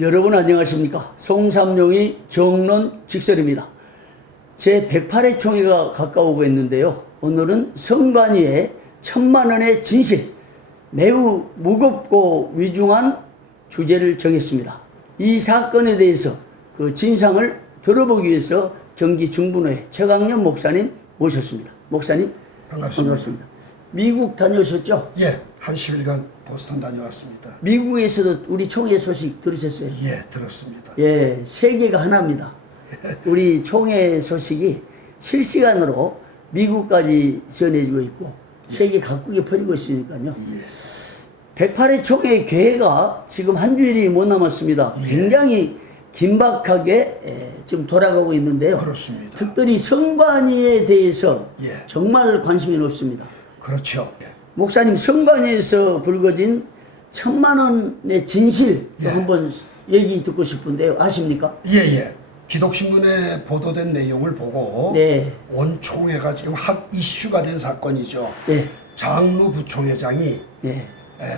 여러분 안녕하십니까. 송삼룡의 정론 직설입니다. 제 108회 총회가 가까우고 있는데요. 오늘은 선관위의 1000만원의 진실, 매우 무겁고 위중한 주제를 정했습니다. 이 사건에 대해서 그 진상을 들어보기 위해서 경기 중부노회 최강련 목사님 모셨습니다. 목사님 반갑습니다. 미국 다녀오셨죠? 예, 한 10일간 보스턴 다녀왔습니다. 미국에서도 우리 총회 소식 들으셨어요? 예, 들었습니다. 예, 세계가 하나입니다. 우리 총회 소식이 실시간으로 미국까지 전해지고 있고 세계 각국에 퍼지고 있으니까요. 108회 총회 개회가 지금 한 주일이 못 남았습니다. 굉장히 긴박하게 지금 돌아가고 있는데요. 그렇습니다. 특별히 선관위에 대해서 정말 관심이 높습니다. 그렇죠. 목사님, 선관위에서 불거진 1000만원의 진실 한번 얘기 듣고 싶은데요. 아십니까? 예. 기독신문에 보도된 내용을 보고 온 총회가 지금 핫 이슈가 된 사건이죠. 장로 부총회장이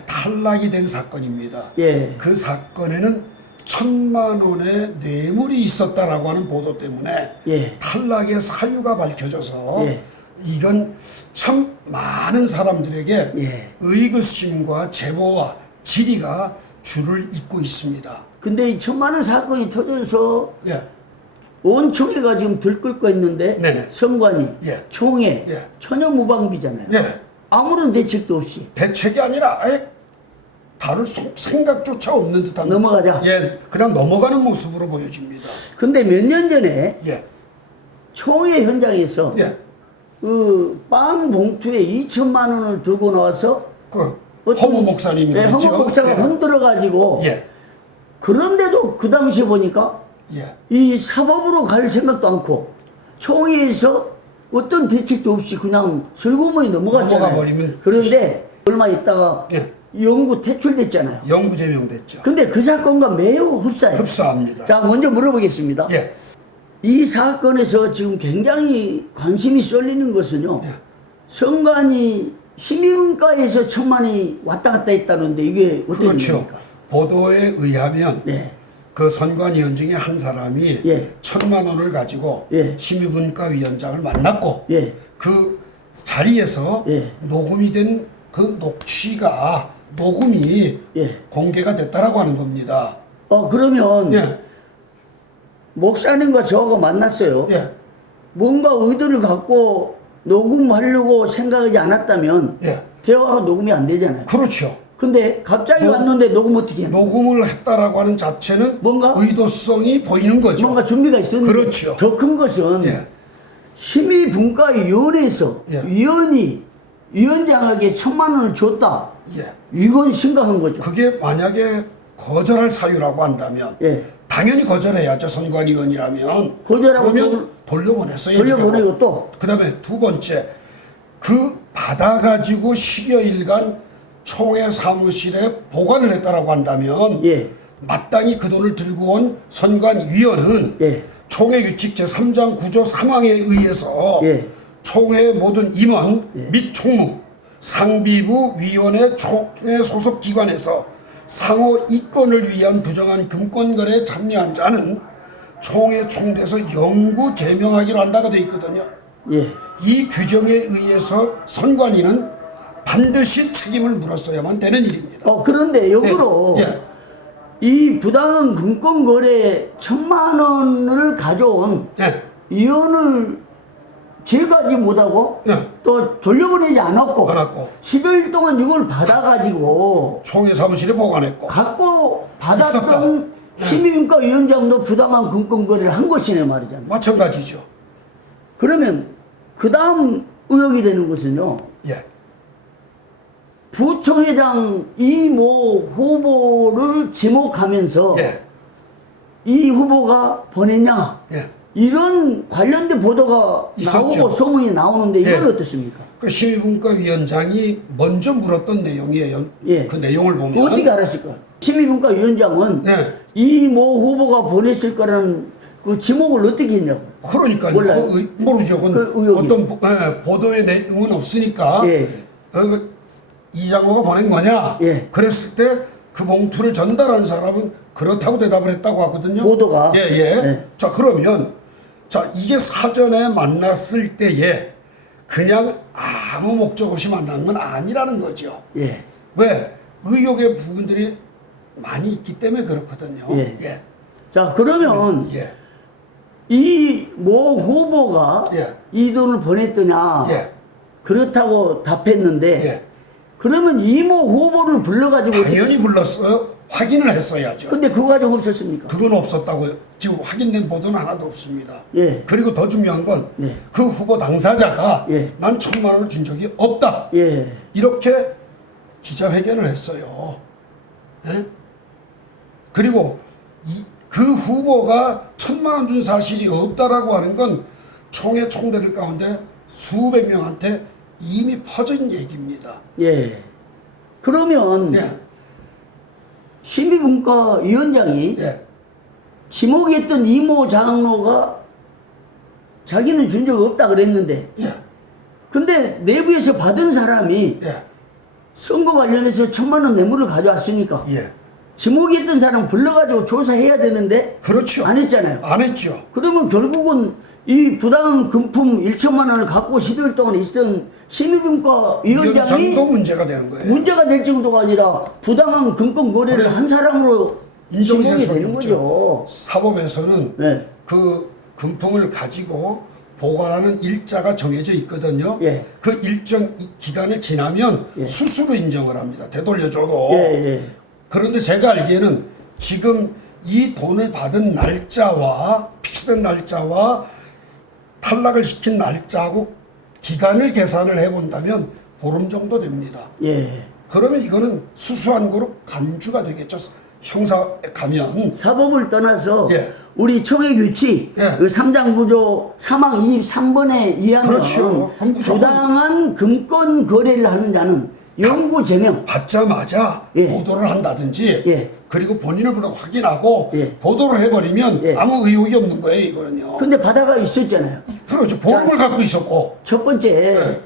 탈락이 된 사건입니다. 그 사건에는 1000만 원의 뇌물이 있었다라고 하는 보도 때문에 탈락의 사유가 밝혀져서 이건 참 많은 사람들에게 의구심과 제보와 질의가 줄을 잇고 있습니다. 근데 이 1000만 원 사건이 터져서 온 총회가 지금 들끓고 있는데 선관위, 총회, 전혀 무방비잖아요. 아무런 대책도 없이. 대책이 아니라 아예 다룰 생각조차 없는 듯한 넘어가자. 그냥 넘어가는 모습으로 보여집니다. 근데 몇 년 전에 총회 현장에서 그 빵 봉투에 2천만 원을 들고 나와서 허무 목사님이 그랬죠. 허무 목사가 흔들어가지고 그런데도 그 당시에 보니까 이 사법으로 갈 생각도 않고 총회에서 어떤 대책도 없이 그냥 슬그머니 넘어갔잖아요. 그런데 얼마 있다가 영구 퇴출됐잖아요. 영구 제명됐죠. 근데 그 사건과 매우 흡사합니다. 자, 먼저 물어보겠습니다. 이 사건에서 지금 굉장히 관심이 쏠리는 것은요. 선관위 심의문과에서 1000만이 왔다 갔다 했다는데 이게 어떻게 됩니까? 보도에 의하면 그 선관위원 중에 한 사람이 1000만 원을 가지고 심의분과 위원장을 만났고 그 자리에서 녹음이 된 그 녹음이 공개가 됐다라고 하는 겁니다. 그러면 목사님과 저하고 만났어요. 뭔가 의도를 갖고 녹음하려고 생각하지 않았다면 대화가 녹음이 안 되잖아요. 그렇죠. 근데 갑자기 왔는데 녹음 어떻게 해요? 녹음을 했다라고 하는 자체는 뭔가 의도성이 보이는 거죠. 뭔가 준비가 있었는데 그렇죠. 더 큰 것은 심의분과위원회에서 위원장에게 1000만 원을 줬다. 이건 심각한 거죠. 그게 만약에 거절할 사유라고 한다면 당연히 거절해야죠. 선관위원이라면. 거절하고 그러면 돌려보냈어요. 돌려보내고 또 그 다음에 두 번째, 그 받아가지고 10여일간 총회 사무실에 보관을 했다라고 한다면 마땅히 그 돈을 들고 온 선관위원은 총회 규칙 제3장 9조 3항에 의해서 총회의 모든 임원 및 총무, 상비부 위원회 총회 소속 기관에서 상호 이권을 위한 부정한 금권거래에 참여한 자는 총회 총대에서 영구 제명하기로 한다고 되어 있거든요. 이 규정에 의해서 선관위는 반드시 책임을 물었어야만 되는 일입니다. 그런데 역으로 이 부당한 금권거래 1000만 원을 가져온 위원을 제거하지 못하고 또 돌려보내지 않았고 10일 동안 이걸 받아가지고 총회 사무실에 보관했고 갖고 받았던 심의분과 위원장도 부당한 금권거래를 한 것이네 말이잖아요. 마찬가지죠. 그러면 그 다음 의혹이 되는 것은요. 부총회장 이모 후보를 지목하면서 이 후보가 보냈냐 이런 관련된 보도가 있었죠. 나오고 소문이 나오는데 이건 어떻습니까? 그 심의분과 위원장이 먼저 물었던 내용이에요. 그 내용을 보면 어떻게 알았을까? 심의분과 위원장은 이모 후보가 보냈을 거라는 그 지목을 어떻게 했냐고. 그러니까요. 몰라요. 모르죠. 어떤 보도의 내용은 없으니까 이장호가 보낸 거냐? 그랬을 때 그 봉투를 전달한 사람은 그렇다고 대답을 했다고 하거든요. 보도가. 예, 예. 네. 자, 그러면 자, 이게 사전에 만났을 때에 그냥 아무 목적 없이 만난 건 아니라는 거죠. 예. 왜? 의혹의 부분들이 많이 있기 때문에 그렇거든요. 예. 예. 자, 그러면 예. 이 모 후보가 예. 이 돈을 보냈더냐? 예. 그렇다고 답했는데 예. 그러면 이모 후보를 불러가지고 당연히 불렀어요. 확인을 했어야죠. 근데 그거 가지고 없었습니까? 그건 없었다고요. 지금 확인된 보도는 하나도 없습니다. 예. 그리고 더 중요한 건 그 예. 후보 당사자가 예. 난 1,000만 원을 준 적이 없다. 예. 이렇게 기자회견을 했어요. 예? 그리고 그 후보가 1,000만 원 준 사실이 없다라고 하는 건 총회 총대들 가운데 수백 명한테 이미 퍼진 얘기입니다. 예. 그러면 예. 심의분과위원장이 예. 지목했던 이모 장로가 자기는 준 적 없다 그랬는데 예. 근데 내부에서 받은 사람이 예. 선거 관련해서 1,000만 원 뇌물을 가져왔으니까 예. 지목했던 사람 불러가지고 조사해야 되는데 그렇죠. 안 했잖아요. 안 했죠. 그러면 결국은 이 부당한 금품 1,000만 원을 갖고 12일 동안 있었던 심의분과 위원장이 위원장도 문제가 되는 거예요. 문제가 될 정도가 아니라 부당한 금권 거래를 그래. 한 사람으로 인정될 지목이 수밖에 되는 없죠. 거죠. 사법에서는 네. 그 금품을 가지고 보관하는 일자가 정해져 있거든요. 예. 그 일정 기간을 지나면 예. 수수로 인정을 합니다. 되돌려줘도. 예, 예. 그런데 제가 알기에는 지금 이 돈을 받은 날짜와 픽스된 날짜와 탈락을 시킨 날짜하고 기간을 계산을 해본다면 보름 정도 됩니다. 예. 그러면 이거는 수수한 거로 간주가 되겠죠. 형사 가면. 사법을 떠나서 예. 우리 총회 규칙 예. 그 3장 구조 사망 23번에 의하면 그렇죠. 부당한 금권 거래를 하는 자는 영구 제명. 받자마자 예. 보도를 한다든지 예. 그리고 본인을 불러 확인하고 예. 보도를 해버리면 예. 아무 의혹이 없는 거예요. 이거는요. 근데 바다가 있었잖아요. 그렇죠. 보험을 갖고 있었고. 첫 번째 네.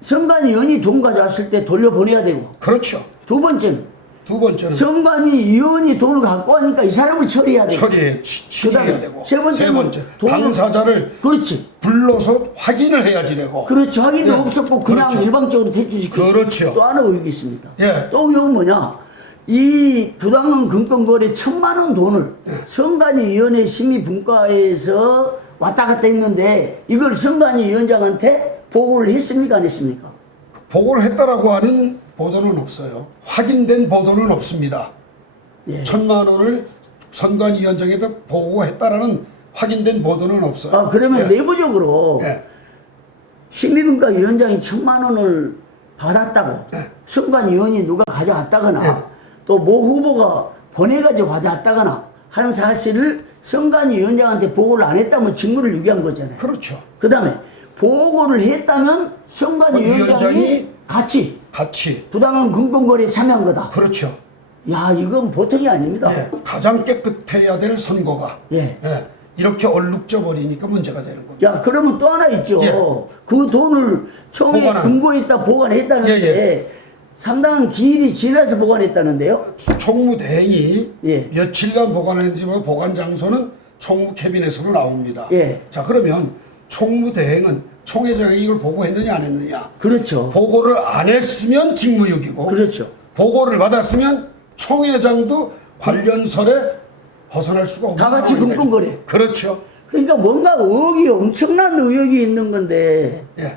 선관위원이 돈 가져왔을 때 돌려보내야 되고 그렇죠. 두 번째는 두 번째는 선관위원이 돈을 갖고 하니까 이 사람을 처리해야 되고 처리해 취리해야 그다음에 되고 세 번째는 돈을- 당사자를 그렇지 불러서 확인을 해야지 되고. 그렇지 확인도 예. 없었고 그냥 그렇죠. 일방적으로 퇴출시키고 그렇죠. 또 하나 의혹이 있습니다. 예. 또 의혹은 뭐냐 이 부당한 금권거래 1,000만 원 돈을 예. 선관위원회 심의분과에서 왔다 갔다 했는데 이걸 선관위원장한테 보고를 했습니까 안 했습니까? 보고를 했다라고 하는 보도는 없어요. 확인된 보도는 없습니다. 예. 1,000만 원을 선관위원장에다 보고했다라는 확인된 보도는 없어요. 아 그러면 예. 내부적으로 예. 심의분과 위원장이 1,000만 원을 받았다고 예. 선관위원이 누가 가져왔다거나 예. 또 모 후보가 보내가지고 가져왔다거나 하는 사실을 선관위원장한테 보고를 안 했다면 직무를 유기한 거잖아요. 그렇죠. 그 다음에 보고를 했다면 선관위원장이 위원장이 같이 부당한 금권거래에 참여한 거다. 그렇죠. 야 이건 보통이 아닙니다. 예. 가장 깨끗해야 될 선거가 예. 이렇게 얼룩져 버리니까 문제가 되는 겁니다. 야 그러면 또 하나 있죠. 예. 그 돈을 총회에 보관한. 금고했다 보관했다는데 예, 상당한 기일이 지나서 보관했다는데요. 총무대행이 예. 며칠간 보관했는지 보관 장소는 총무 캐비넷으로 나옵니다. 예. 자 그러면 총무대행은 총회장이 이걸 보고했느냐 안 했느냐. 그렇죠. 보고를 안 했으면 직무유기고 그렇죠. 보고를 받았으면 총회장도 관련설에 벗어날 수가 없는 다 같이 상황이 되죠. 금권거래. 그렇죠. 그러니까 뭔가 의혹이 엄청난 의혹이 있는 건데 예.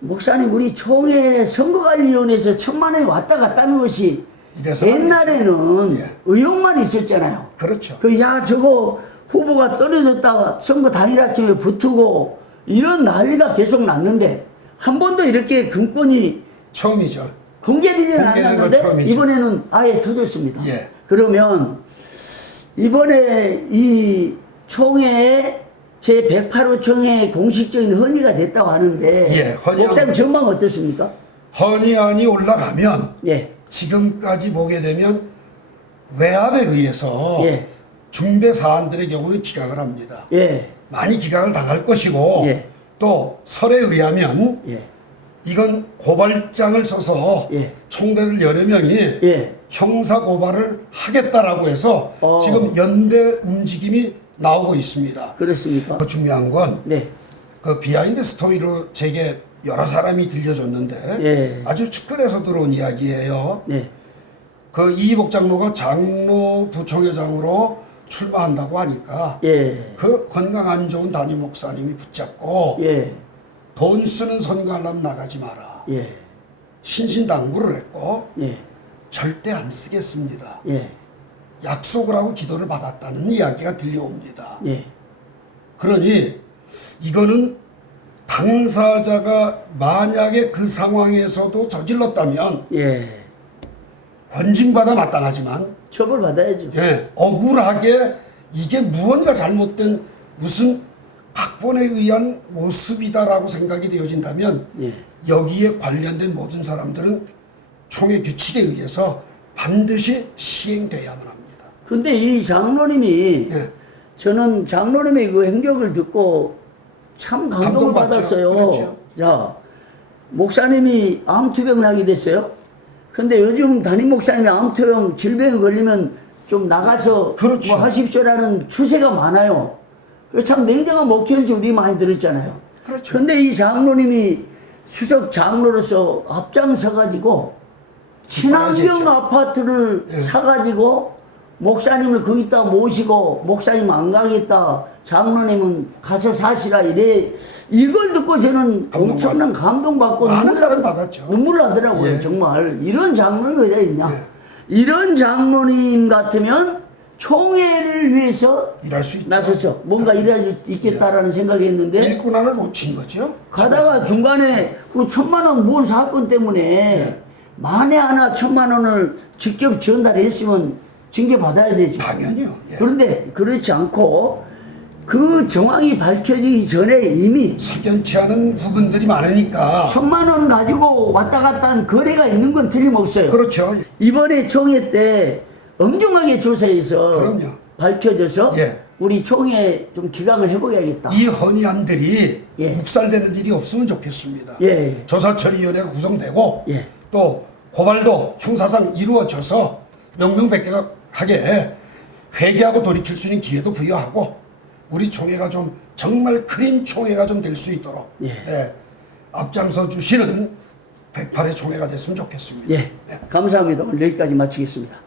목사님 우리 총회 선거관리위원회에서 1,000만 원이 왔다 갔다 하는 것이 이래서는 옛날에는 예. 의혹만 있었잖아요. 그렇죠. 그 야 저거 후보가 떨어졌다가 선거 당일 아침에 붙고 이런 난리가 계속 났는데 한 번도 이렇게 금권이 처음이죠. 공개되지는 공개된 건 않았는데 처음이죠. 이번에는 아예 터졌습니다. 예. 그러면 이번에 이 총회에 제108호 총회 공식적인 헌의가 됐다고 하는데 예, 목사님 전망 어떻습니까? 헌의안이 올라가면 예. 지금까지 보게 되면 외압에 의해서 예. 중대 사안들의 경우는 기각을 합니다. 예. 많이 기각을 당할 것이고 예. 또 설에 의하면 예. 이건 고발장을 써서 예. 총대들 여러 명이 예. 형사 고발을 하겠다라고 해서 지금 연대 움직임이 나오고 있습니다. 그렇습니까? 더 중요한 건 네. 그 비하인드 스토리로 제게 여러 사람이 들려줬는데 예. 아주 측근에서 들어온 이야기예요. 네. 그 이희복 장로가 장로 부총회장으로 출마한다고 하니까 예. 그 건강 안 좋은 담임 목사님이 붙잡고 예. 돈 쓰는 선교하려면 나가지 마라. 예. 신신당부를 했고 예. 절대 안 쓰겠습니다. 예. 약속을 하고 기도를 받았다는 이야기가 들려옵니다. 예. 그러니 이거는 당사자가 만약에 그 상황에서도 저질렀다면 예. 권징받아 마땅하지만 처벌 받아야죠. 예, 억울하게 이게 무언가 잘못된 무슨 각본에 의한 모습이다라고 생각이 되어진다면 예. 여기에 관련된 모든 사람들은 총회 규칙에 의해서 반드시 시행돼야만 합니다. 근데 이 장로님이 예. 저는 장로님의 그 행적을 듣고 참 감동을 감동받죠. 받았어요. 그렇죠. 자, 목사님이 암투병을 하게 됐어요. 근데 요즘 담임 목사님이 암투병 질병에 걸리면 좀 나가서 그렇죠. 뭐 하십시오라는 추세가 많아요. 참 냉정한 목회를 우리 많이 들었잖아요. 그렇죠. 근데 이 장로님이 수석 장로로서 앞장서가지고 친환경 아파트를 예. 사가지고 목사님을 거기다 모시고 목사님 안 가겠다 장로님은 가서 사시라 이래 이걸 듣고 저는 엄청난 감동받고 많은 사람이 받았죠. 눈물 나더라고요. 예. 정말 이런 장로님이 어디 있냐. 예. 이런 장로님 같으면 총회를 위해서 일할 수 있죠. 나서서 뭔가 일할 수 있겠다라는 생각했는데 일꾼안을 놓친 거죠. 가다가 중간에 그 1,000만 원 모은 사건 때문에 만에 하나 1,000만 원을 직접 전달했으면 징계 받아야 되죠. 당연히요. 예. 그런데 그렇지 않고 그 정황이 밝혀지기 전에 이미 석연치 않은 부분들이 많으니까 1,000만 원 가지고 왔다 갔다 한 거래가 있는 건 틀림없어요. 그렇죠. 이번에 총회 때 엄중하게 조사해서 그럼요. 밝혀져서 예. 우리 총회 좀 기강을 해보야겠다. 이 헌의안들이 예. 묵살되는 일이 없으면 좋겠습니다. 예. 조사처리위원회가 구성되고 예. 또 고발도 형사상 이루어져서 명명백백하게 회개하고 돌이킬 수 있는 기회도 부여하고 우리 총회가 좀 정말 클린 총회가 좀 될 수 있도록 예. 예, 앞장서 주시는 108의 총회가 됐으면 좋겠습니다. 예. 감사합니다. 오늘 여기까지 마치겠습니다.